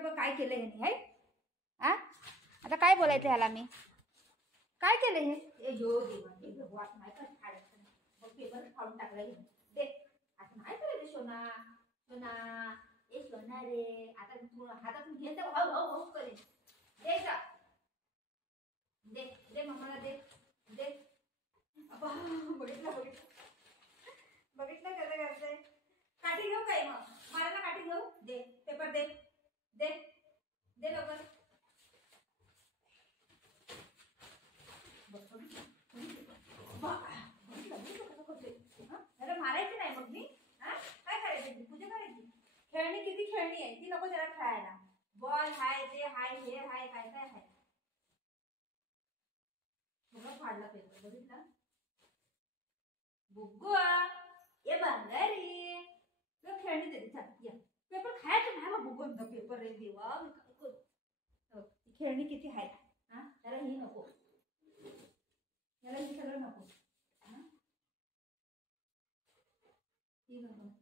बघ काय केलं ह्याने आहे. आ आता काय बोलायचं ह्याला मी, काय केलं हे जो देवा नाही का पेपर फाडून टाकलं दे. आता नाही करायचं सोना सोना ए सोना रे. आता हातातून घेत हळू हळू हळू करेल. दे जा दे दे मम्माला दे दे. बघितलं बघितलं बघितलं कसं करतंय. काठी घेऊ काय मग मला ना काठी घेऊ दे. पेपर दे दे दे लवकर. मारायची नाही मग मी काय करायचं पूजा करायची. खेळणी किती खेळणी आहे ती नको त्याला खेळायला. बॉल हाय ते हाय हे हाय काय काय हाय. सगळं फाडला पेपर बघितला. बुग्गू ये बंगारी तुला खेळणी देते चल या. पेपर खायचं नाही मग बुग्गू पेपर रे देवा मी काय करू. खेळणी किती आहेत त्याला ही नको त्याला ही सगळं नको.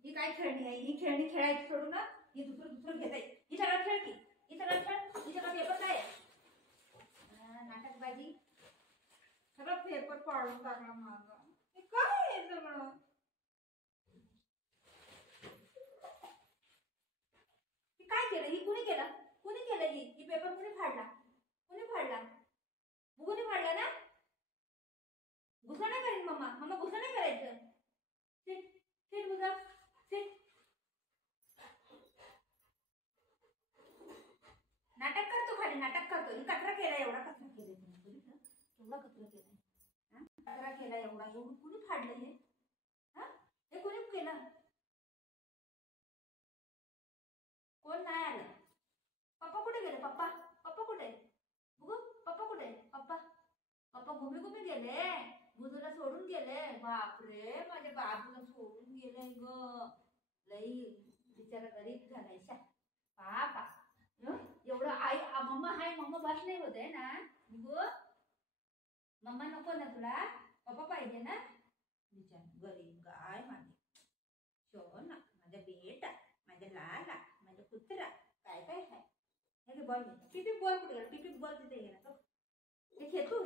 ही काय खेळणी आहे. ही खेळणी खेळायची सोडू ना. ही दुसरं दुसरं घेता येईल. ही सगळं खेळ की ही सगळं खेळ. ही सगळं पेपर काय नाटकबाजी सगळं पेपर पाडून टाकला माझा. हे काय आहे सगळं. ही काय केलं. ही कुणी केलं कुणी केलं. ही पेपर कुणी फाडला कुणी फाडला. बुगूने फाडला ना. गुस्सा नाही करेन मम्मा. मम्मा गुस्सा नाही करायचं. सिट बुगा सिट. नाटक करतो खाली नाटक करतो. ही कचरा केला एवढा कचरा केलाय तुम्ही एवढा कचरा केलाय. कचरा केला एवढा एवढं कुणी फाडलं हे. हे कुणी केलं. कोण नाही आलं. पप्पा कुठे गेले. पप्पा पप्पा कुठे बघू. पप्पा कुठे पप्पा. पप्पा घुमी घुमी गेले. बुजूला सोडून गेले. बापरे माझ्या बाबूला सोडून गेले ग. लई बिचारा गरीब झालाय शा पापा. एवढं आई मम्मा हाय मम्मा बस नाही होत आहे ना. बुगू मम्मा नको ना तुला. पप्पा पाहिजे ना. बिचारा गरीब गाय माझी सोना माझा बेटा माझा लाला माझा कुत्रा काय काय आहे. हे बॉल पिपी बॉल कुठे गेला. पिपी बॉल तिथे गेला तो. हे खेचू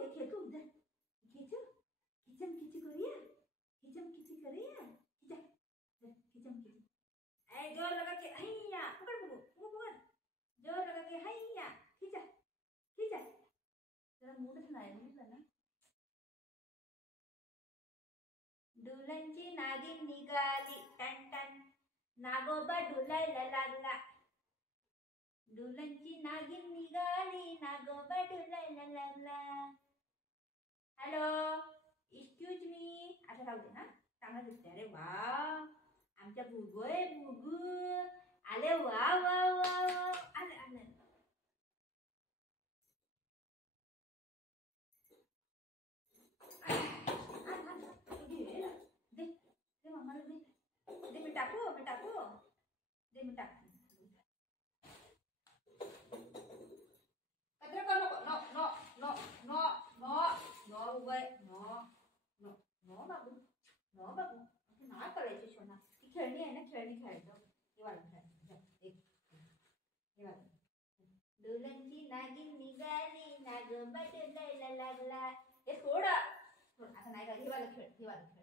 खिचम खिची करूया. खिचम खिची करूया. खिचम खिची ऐ जोर लगा के हैया पकड़ बुगू पकड़. जोर लगा के हैया खिचा खिचा. जरा मूडच नाही ना. डुलनची नागिन निघाली टन टन नागोबा डुलायला लागला. डुलनची नागिन निघाली नागोबा डुलायला लागला. हॅलो एक्सक्यूज मी असं राहू दे ना. चांगलं दिसते. अरे वा आमच्या बुगू आहे बुगू आले. वा वा वा वा आले आले. दे दे मम्माला दे दे. मी टाकू दे मी टाकू. कचरा करू नको. No no no no no no उभय नो नो नो बाबू नो बाबू नाही करायची सोना. ती खेळणी आहे ना खेळणी खेळायचं. हे वाला खेळायचं. डुलनची नागिन निघाली नागोबा डुलायला लागला. हे सोड आता नाही का. हे वाला खेळ हे वाला खेळ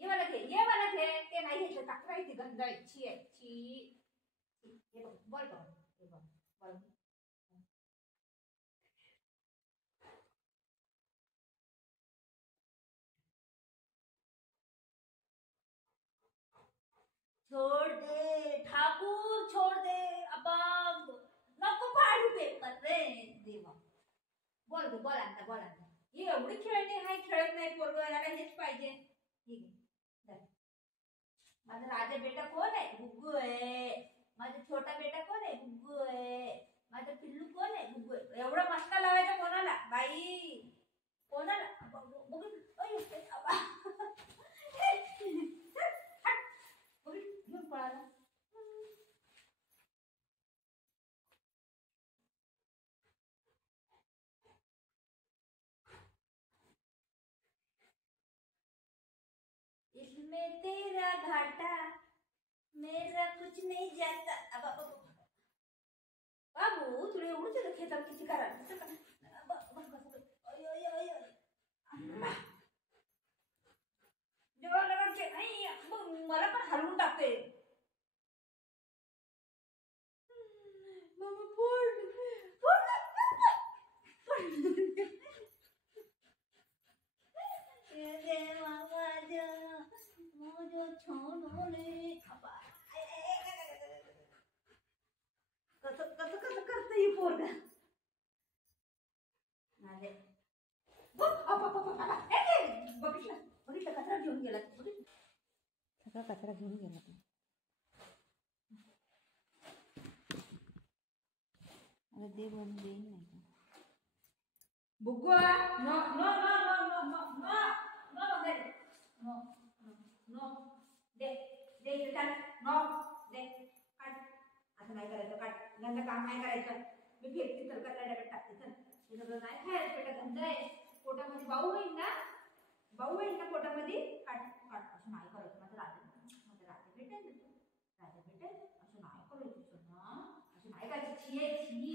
हे वाला खेळ हे वाला खेळ ते नाही घ्यायचं. टाकरायची गंधायची याची. हे बघ बॉल बघ हे बघ बॉल. छोड़ दे ठाकुर छोड़ दे. अबब नको फाडू पेपर रे देवा. बॉल बॉल आणता बॉल आणता. ही एवढी खेळणी आहे खेळत नाही पोरगं. याला हेच पाहिजे. ठीक आहे माझा राजा बेटा कोण आहे. बुग्गू आहे. माझा छोटा बेटा कोण आहे. बुग्गू आहे. माझा पिल्लू कोण आहे. बुग्गू आहे. एवढा मस्का लावायचा कोणाला बाई कोणाला. घेऊन पळाला. इसमें तेरा घाटा मेरा कुछ नहीं जाता. अब बाबू तुला एवढंच येतं खेळतात किती करा मला पण हलवून टाकते कसं कसं कसं करत ही पोरगा बघितलं बघितलं कचरा घेऊन गेला सगळा कचरा घेऊन गेला तू अरे दे बनवून देईन नाही का बुगवा no no no no no no no no no no दे दे चल नो दे काट असं नाही करायचं काट नंतर काम नाही करायचं मी फेकते तर कचरा डब्यात टाकते चल हे सगळं नाही खायचं पेटा गंध आहे पोटामध्ये बाऊ होईल ना पोटामध्ये काट काट असं नाही करायचं माझं राजा भेटेल असं नाही करायचं ना असं नाही करायचं छी